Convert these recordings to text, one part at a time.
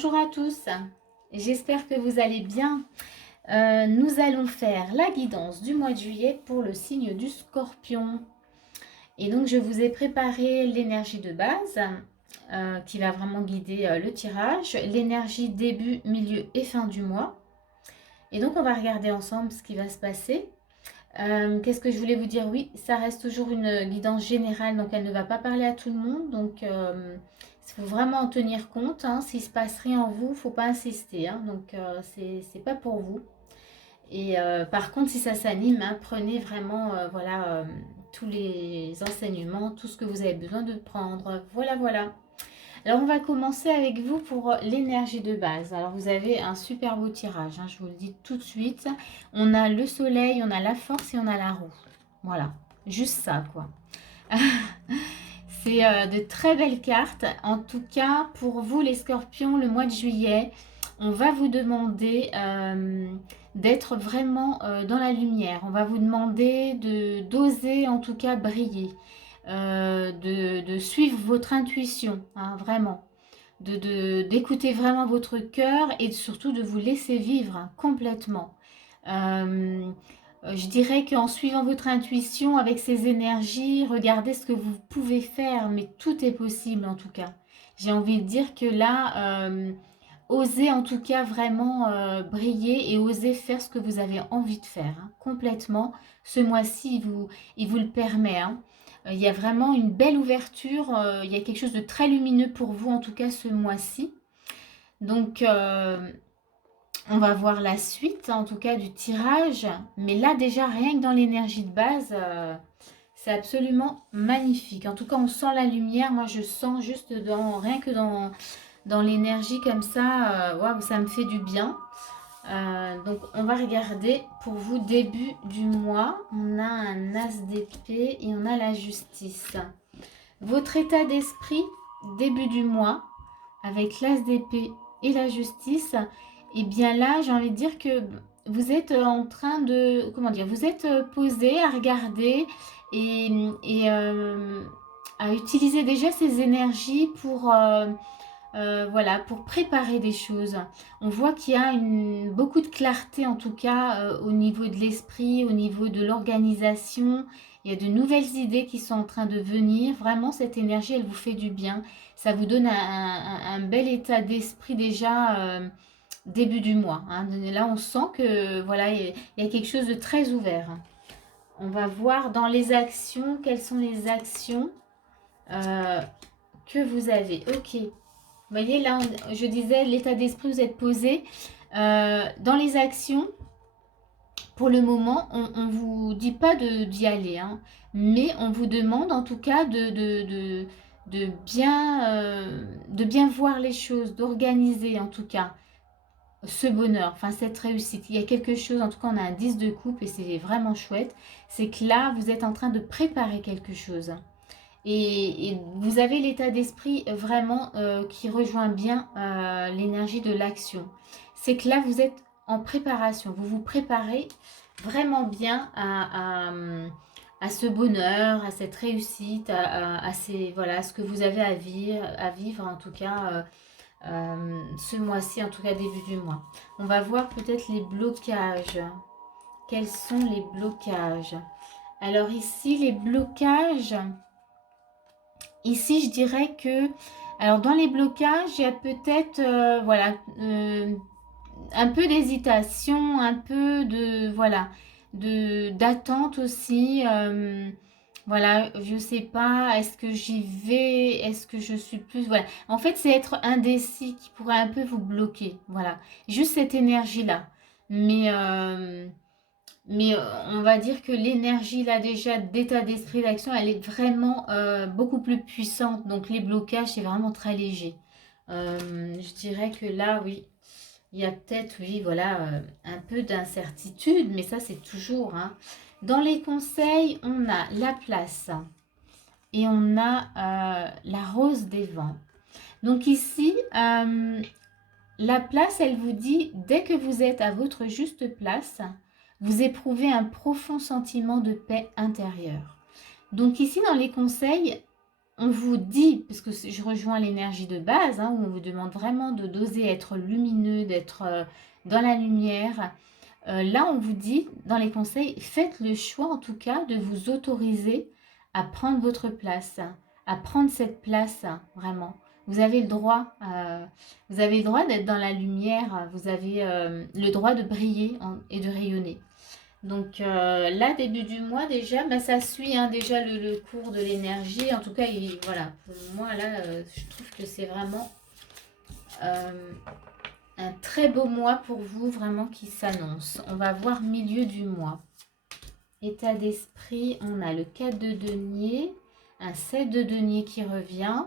Bonjour à tous, j'espère que vous allez bien. Nous allons faire la guidance du mois de juillet pour le signe du Scorpion. Et donc je vous ai préparé l'énergie de base qui va vraiment guider le tirage, l'énergie début, milieu et fin du mois. Et donc on va regarder ensemble ce qui va se passer. Qu'est-ce que je voulais vous dire? Oui, ça reste toujours une guidance générale, donc elle ne va pas parler à tout le monde. Donc, il faut vraiment en tenir compte. Hein. S'il ne se passe rien en vous, il ne faut pas insister. Hein. Donc, c'est pas pour vous. Et par contre, si ça s'anime, hein, prenez vraiment tous les enseignements, tout ce que vous avez besoin de prendre. Voilà, voilà. Alors, on va commencer avec vous pour l'énergie de base. Alors, vous avez un super beau tirage, hein, je vous le dis tout de suite. On a le soleil, on a la force et on a la roue. Voilà, juste ça, quoi. C'est de très belles cartes. En tout cas, pour vous, les scorpions, le mois de juillet, on va vous demander d'être vraiment dans la lumière. On va vous demander d'oser, en tout cas, briller. De suivre votre intuition, hein, vraiment, d'écouter vraiment votre cœur et surtout de vous laisser vivre hein, complètement. Je dirais qu'en suivant votre intuition avec ces énergies, regardez ce que vous pouvez faire, mais tout est possible en tout cas. J'ai envie de dire que là, osez en tout cas vraiment briller et osez faire ce que vous avez envie de faire, hein, complètement. Ce mois-ci, il vous le permet. Hein. Il y a vraiment une belle ouverture, il y a quelque chose de très lumineux pour vous, en tout cas ce mois-ci. Donc, on va voir la suite, en tout cas du tirage. Mais là, déjà, rien que dans l'énergie de base, c'est absolument magnifique. En tout cas, on sent la lumière. Moi, je sens juste rien que dans l'énergie comme ça, waouh, ça me fait du bien. Donc on va regarder pour vous début du mois. On a un as d'épée et on a la justice. Votre état d'esprit début du mois avec l'as d'épée et la justice, et bien là j'ai envie de dire que vous êtes en train de, comment dire, vous êtes posé à regarder et à utiliser déjà ces énergies pour voilà, pour préparer des choses. On voit qu'il y a beaucoup de clarté en tout cas au niveau de l'esprit, au niveau de l'organisation. Il y a de nouvelles idées qui sont en train de venir. Vraiment, cette énergie, elle vous fait du bien. Ça vous donne un bel état d'esprit déjà début du mois. Hein. Là, on sent que voilà, il y a quelque chose de très ouvert. On va voir dans les actions, quelles sont les actions euh, que vous avez. Ok. Vous voyez, là, je disais, l'état d'esprit, vous êtes posé. Dans les actions, pour le moment, on ne vous dit pas d'y aller, hein, mais on vous demande en tout cas de bien voir les choses, d'organiser en tout cas ce bonheur, enfin cette réussite. Il y a quelque chose, en tout cas, on a un 10 de coupe et c'est vraiment chouette. C'est que là, vous êtes en train de préparer quelque chose. Et vous avez l'état d'esprit vraiment qui rejoint bien l'énergie de l'action. C'est que là, vous êtes en préparation. Vous vous préparez vraiment bien à ce bonheur, à cette réussite, voilà, ce que vous avez à vivre en tout cas ce mois-ci, en tout cas début du mois. On va voir peut-être les blocages. Quels sont les blocages? Alors ici, les blocages... Ici, je dirais que, alors dans les blocages, il y a peut-être, voilà, un peu d'hésitation, un peu de, voilà, d'attente aussi. Voilà, je sais pas, est-ce que j'y vais, est-ce que je suis plus, voilà. En fait, c'est être indécis qui pourrait un peu vous bloquer, voilà. Juste cette énergie-là. Mais, mais on va dire que l'énergie là déjà d'état d'esprit d'action, elle est vraiment beaucoup plus puissante. Donc les blocages, c'est vraiment très léger. Je dirais que là, oui, il y a peut-être, oui, voilà, un peu d'incertitude, mais ça c'est toujours. Hein. Dans les conseils, on a la place et on a la rose des vents. Donc ici, la place, elle vous dit, dès que vous êtes à votre juste place, vous éprouvez un profond sentiment de paix intérieure. Donc ici, dans les conseils, on vous dit, parce que je rejoins l'énergie de base, hein, où on vous demande vraiment de d'oser être lumineux, d'être dans la lumière. Là, on vous dit, dans les conseils, faites le choix en tout cas de vous autoriser à prendre votre place, à prendre cette place, vraiment. Vous avez le droit, d'être dans la lumière, vous avez le droit de briller et de rayonner. Donc là, début du mois déjà, bah, ça suit hein, déjà le cours de l'énergie. En tout cas, voilà, pour moi là, je trouve que c'est vraiment euh, un très beau mois pour vous, vraiment qui s'annonce. On va voir milieu du mois. État d'esprit, on a le 4 de denier, un 7 de denier qui revient.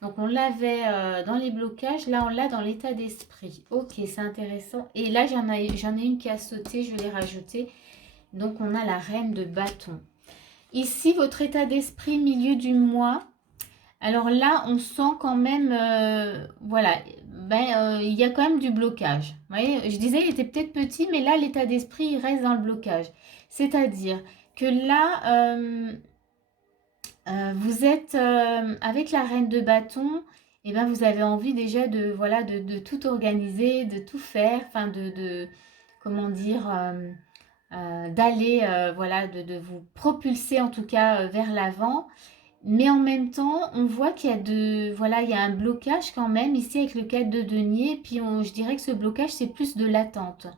Donc on l'avait dans les blocages, là on l'a dans l'état d'esprit. Ok, c'est intéressant. Et là j'en ai une qui a sauté, je vais les rajouter. Donc on a la reine de bâton. Ici, votre état d'esprit milieu du mois. Alors là, on sent quand même, voilà, il y a quand même du blocage. Vous voyez, je disais, il était peut-être petit, mais là, l'état d'esprit, il reste dans le blocage. C'est-à-dire que là, vous êtes avec la reine de bâton, et ben vous avez envie déjà de, voilà, de tout organiser, de tout faire, enfin comment dire, d'aller, voilà, de vous propulser en tout cas vers l'avant. Mais en même temps, on voit qu'il y a voilà, il y a un blocage quand même ici avec le 4 de denier. Puis je dirais que ce blocage, c'est plus de l'attente.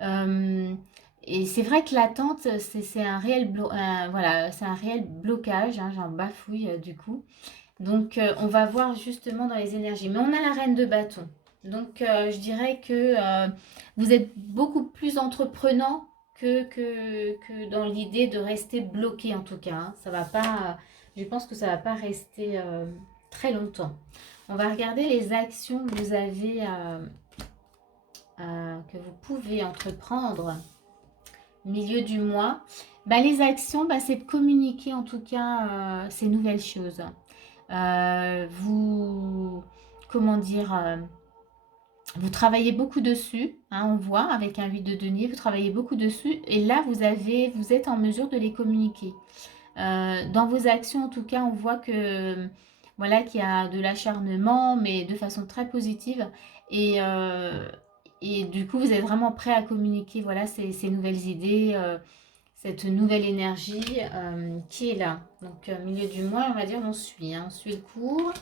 Euh, et c'est vrai que l'attente, c'est un réel, voilà, c'est un réel blocage. Hein, j'en bafouille du coup. Donc, on va voir justement dans les énergies. Mais on a la reine de bâton. Donc, je dirais que vous êtes beaucoup plus entreprenant que dans l'idée de rester bloqué en tout cas. Hein. Ça va pas, je pense que ça va pas rester très longtemps. On va regarder les actions que vous avez, que vous pouvez entreprendre milieu du mois. Bah, les actions, bah, c'est de communiquer en tout cas ces nouvelles choses. Vous, comment dire, vous travaillez beaucoup dessus, hein, on voit avec un 8 de denier, vous travaillez beaucoup dessus et là vous êtes en mesure de les communiquer. Dans vos actions en tout cas, on voit que voilà qu'il y a de l'acharnement mais de façon très positive et, euh, et du coup vous êtes vraiment prêt à communiquer voilà ces nouvelles idées, cette nouvelle énergie qui est là. Donc milieu du mois, on va dire on suit le cours.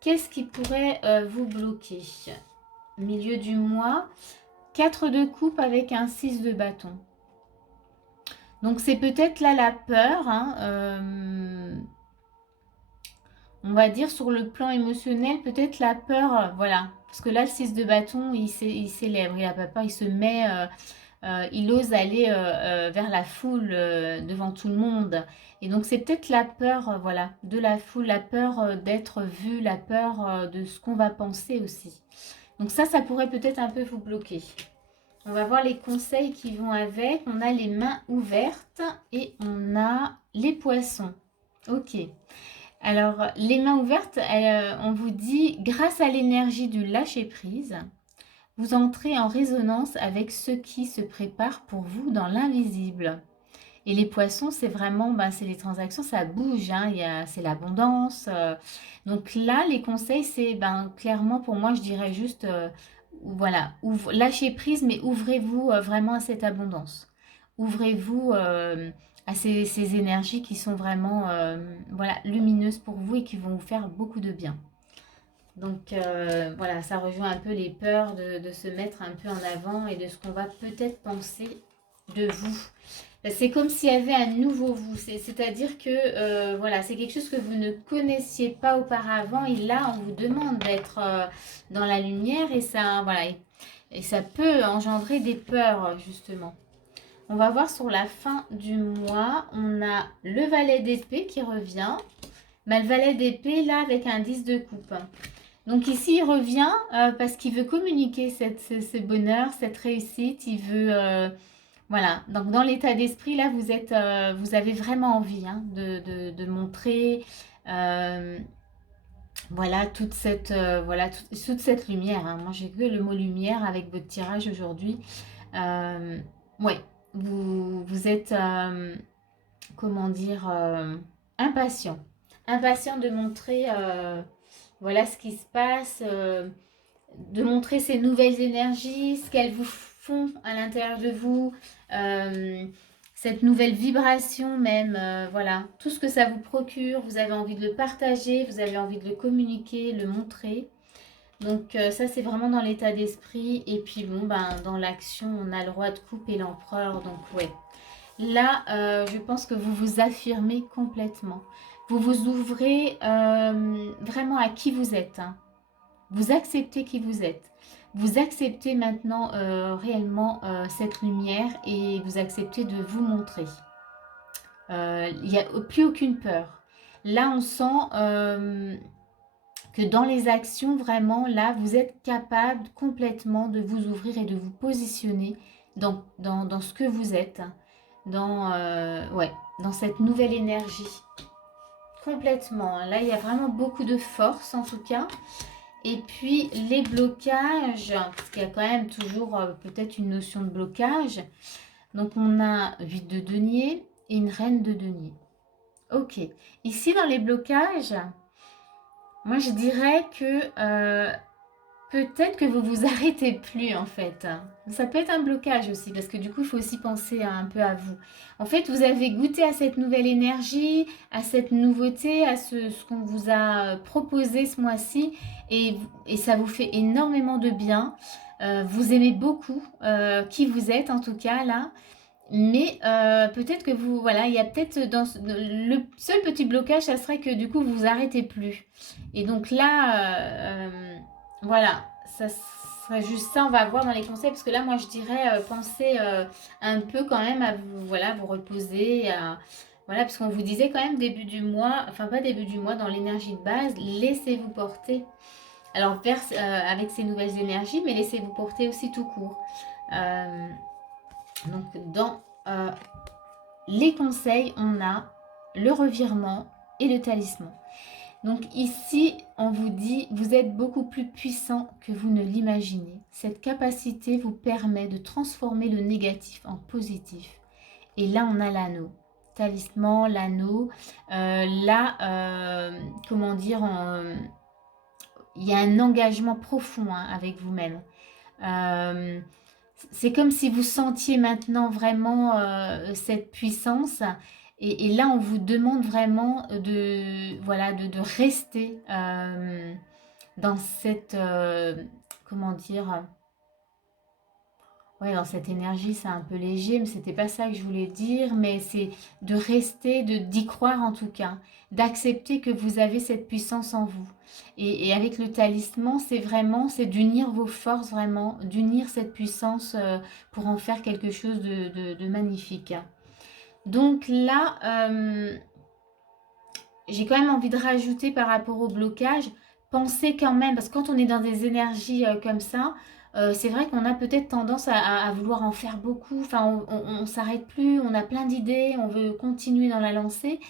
Qu'est-ce qui pourrait vous bloquer? Milieu du mois, 4 de coupe avec un 6 de bâton. Donc c'est peut-être là la peur, hein, on va dire sur le plan émotionnel, peut-être la peur, voilà. Parce que là, le 6 de bâton, il célèbre, il n'a pas peur, il se met, il ose aller vers la foule devant tout le monde. Et donc c'est peut-être la peur, voilà, de la foule, la peur d'être vu, la peur de ce qu'on va penser aussi. Donc ça pourrait peut-être un peu vous bloquer. On va voir les conseils qui vont avec. On a les mains ouvertes et on a les poissons. Ok. Alors, les mains ouvertes, on vous dit, grâce à l'énergie du lâcher-prise, vous entrez en résonance avec ce qui se prépare pour vous dans l'invisible. Et les poissons, c'est vraiment, c'est les transactions, ça bouge, hein, c'est l'abondance. Donc là, les conseils, c'est clairement pour moi, je dirais juste, voilà, lâchez prise, mais ouvrez-vous vraiment à cette abondance. Ouvrez-vous à ces énergies qui sont vraiment voilà, lumineuses pour vous et qui vont vous faire beaucoup de bien. Donc voilà, ça rejoint un peu les peurs de se mettre un peu en avant et de ce qu'on va peut-être penser de vous. C'est comme s'il y avait un nouveau vous, c'est-à-dire que voilà, c'est quelque chose que vous ne connaissiez pas auparavant et là on vous demande d'être dans la lumière et ça, voilà, et ça peut engendrer des peurs justement. On va voir sur la fin du mois, on a le valet d'épée qui revient. Le valet d'épée là avec un 10 de coupe. Donc ici, il revient parce qu'il veut communiquer ce bonheur, cette réussite. Il veut, voilà. Donc dans l'état d'esprit, là, vous avez vraiment envie hein, de montrer, euh, voilà, toute cette lumière. Hein. Moi, j'ai que le mot lumière avec votre tirage aujourd'hui. Euh, ouais, vous êtes, comment dire, impatient. impatient de montrer voilà ce qui se passe, de montrer ces nouvelles énergies, ce qu'elles vous font à l'intérieur de vous, euh, cette nouvelle vibration même, voilà, tout ce que ça vous procure, vous avez envie de le partager, vous avez envie de le communiquer, le montrer. Donc ça c'est vraiment dans l'état d'esprit. Et puis bon, ben, dans l'action, on a le roi de coupe et l'empereur. Donc ouais, là je pense que vous vous affirmez complètement. Vous vous ouvrez vraiment à qui vous êtes, hein. Vous acceptez qui vous êtes. Vous acceptez maintenant réellement cette lumière et vous acceptez de vous montrer. Il n'y a plus aucune peur. Là, on sent que dans les actions, vraiment, là, vous êtes capable complètement de vous ouvrir et de vous positionner dans ce que vous êtes, ouais, dans cette nouvelle énergie. Complètement. Là, il y a vraiment beaucoup de force, en tout cas. Et puis, les blocages, parce qu'il y a quand même toujours peut-être une notion de blocage. Donc, on a 8 de denier et une reine de denier. Ok. Ici, dans les blocages, moi, je dirais que peut-être que vous vous arrêtez plus en fait. Ça peut être un blocage aussi parce que du coup il faut aussi penser un peu à vous. En fait vous avez goûté à cette nouvelle énergie, à cette nouveauté, à ce qu'on vous a proposé ce mois-ci et ça vous fait énormément de bien. Vous aimez beaucoup qui vous êtes en tout cas là. Mais peut-être que vous, voilà, il y a peut-être le seul petit blocage, ça serait que du coup vous vous arrêtez plus. Et donc là, voilà, ça serait juste ça, on va voir dans les conseils, parce que là moi je dirais pensez un peu quand même à vous, voilà, vous reposer, voilà, parce qu'on vous disait quand même début du mois, enfin pas début du mois, dans l'énergie de base, laissez-vous porter. Alors avec ces nouvelles énergies, mais laissez-vous porter aussi tout court. Euh, donc, dans les conseils, on a le revirement et le talisman. Donc ici, on vous dit, vous êtes beaucoup plus puissant que vous ne l'imaginez. Cette capacité vous permet de transformer le négatif en positif. Et là, on a l'anneau. Talisman, l'anneau. Là, comment dire, il y a un engagement profond hein, avec vous-même. Euh, c'est comme si vous sentiez maintenant vraiment cette puissance. Et là, on vous demande vraiment voilà, de rester dans cette, comment dire, ouais, dans cette énergie, c'est un peu léger, mais c'était pas ça que je voulais dire, mais c'est de rester, d'y croire en tout cas, d'accepter que vous avez cette puissance en vous. Et avec le talisman, c'est vraiment, c'est d'unir vos forces vraiment, d'unir cette puissance pour en faire quelque chose de magnifique. Donc là, j'ai quand même envie de rajouter par rapport au blocage, pensez quand même, parce que quand on est dans des énergies comme ça, c'est vrai qu'on a peut-être tendance à vouloir en faire beaucoup, enfin on s'arrête plus, on a plein d'idées, on veut continuer dans la lancée.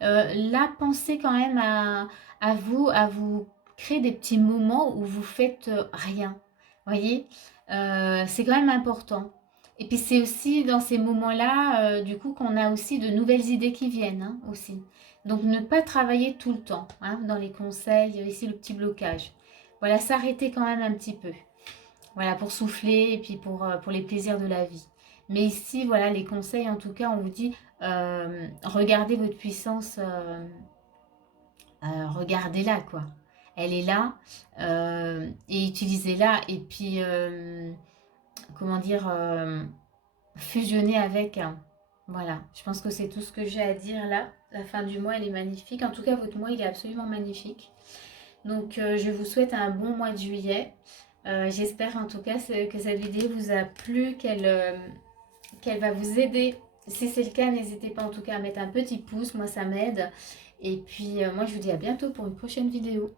Là, pensez quand même à vous créer des petits moments où vous faites rien. Voyez. C'est quand même important. Et puis c'est aussi dans ces moments-là, du coup, qu'on a aussi de nouvelles idées qui viennent hein, aussi. Donc ne pas travailler tout le temps hein, dans les conseils, ici le petit blocage. Voilà, s'arrêter quand même un petit peu. Voilà, pour souffler et puis pour les plaisirs de la vie. Mais ici, voilà, les conseils, en tout cas, on vous dit, regardez votre puissance, regardez-la, quoi. Elle est là, et utilisez-la. Et puis, comment dire, fusionnez avec. Hein. Voilà, je pense que c'est tout ce que j'ai à dire là. La fin du mois, elle est magnifique. En tout cas, votre mois, il est absolument magnifique. Donc, je vous souhaite un bon mois de juillet. J'espère en tout cas que cette vidéo vous a plu, qu'elle va vous aider. Si c'est le cas, n'hésitez pas en tout cas à mettre un petit pouce, moi ça m'aide. Et puis moi je vous dis à bientôt pour une prochaine vidéo.